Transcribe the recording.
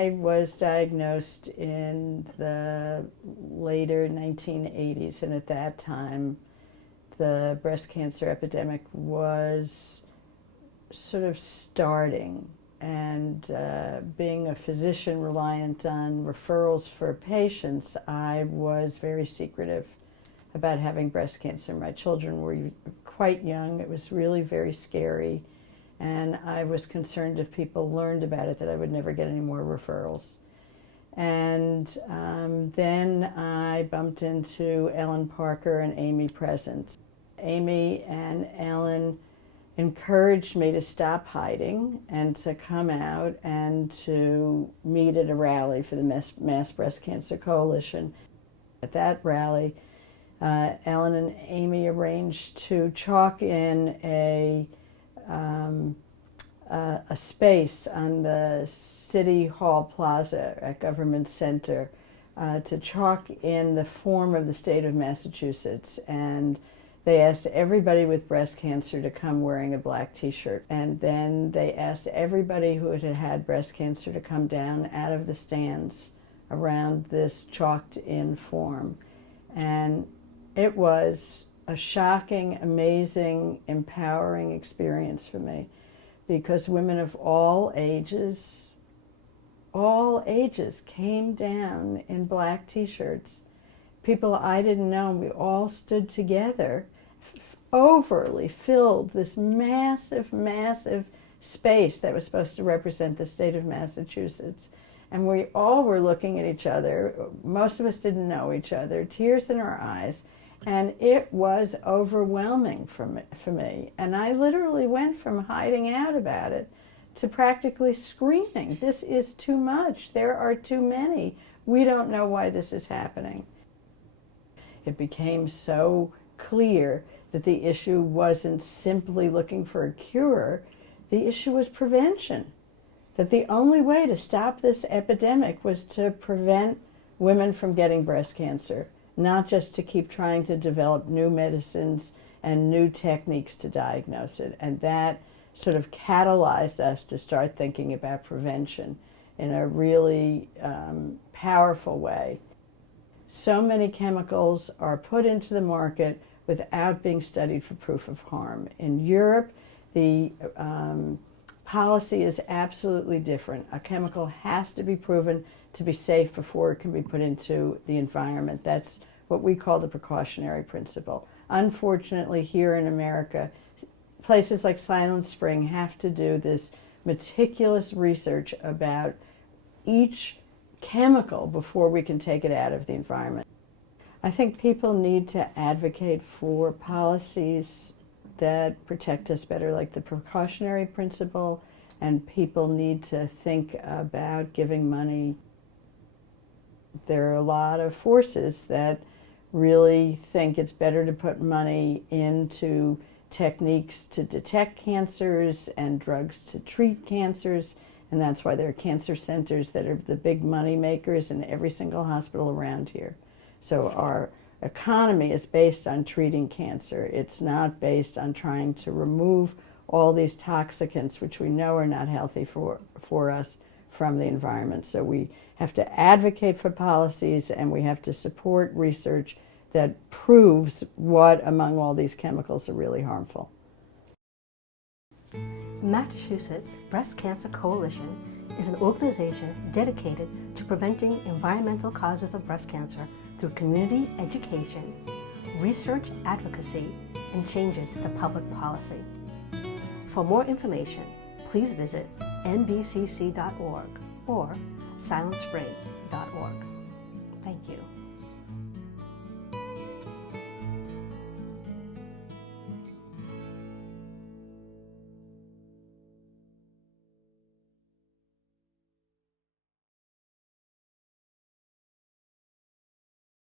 I was diagnosed in the later 1980s, and at that time the breast cancer epidemic was sort of starting. And being a physician reliant on referrals for patients, I was very secretive about having breast cancer. My children were quite young. It was really very scary. And I was concerned if people learned about it that I would never get any more referrals. And then I bumped into Ellen Parker and Amy Present. Amy and Ellen encouraged me to stop hiding and to come out and to meet at a rally for the Mass Breast Cancer Coalition. At that rally, Ellen and Amy arranged to chalk in a space on the City Hall Plaza at Government Center to chalk in the form of the state of Massachusetts. And they asked everybody with breast cancer to come wearing a black t-shirt. And then they asked everybody who had had breast cancer to come down out of the stands around this chalked in form. And it was a shocking, amazing, empowering experience for me, because women of all ages came down in black t-shirts. People I didn't know, we all stood together, overly filled this massive, massive space that was supposed to represent the state of Massachusetts. And we all were looking at each other. Most of us didn't know each other, tears in our eyes. And it was overwhelming for me. And I literally went from hiding out about it to practically screaming, "This is too much. There are too many. We don't know why this is happening." It became so clear that the issue wasn't simply looking for a cure. The issue was prevention. That the only way to stop this epidemic was to prevent women from getting breast cancer, not just to keep trying to develop new medicines and new techniques to diagnose it. And that sort of catalyzed us to start thinking about prevention in a really powerful way. So many chemicals are put into the market without being studied for proof of harm. In Europe, the policy is absolutely different. A chemical has to be proven to be safe before it can be put into the environment. That's what we call the precautionary principle. Unfortunately, here in America, places like Silent Spring have to do this meticulous research about each chemical before we can take it out of the environment. I think people need to advocate for policies that protect us better, like the precautionary principle, and people need to think about giving money. There are a lot of forces that really think it's better to put money into techniques to detect cancers and drugs to treat cancers, and that's why there are cancer centers that are the big money makers in every single hospital around here. So our economy is based on treating cancer. It's not based on trying to remove all these toxicants, which we know are not healthy for us, from the environment. So we have to advocate for policies, and we have to support research that proves what among all these chemicals are really harmful. Massachusetts Breast Cancer Coalition is an organization dedicated to preventing environmental causes of breast cancer through community education, research advocacy, and changes to public policy. For more information, please visit mbcc.org or silentspring.org. Thank you.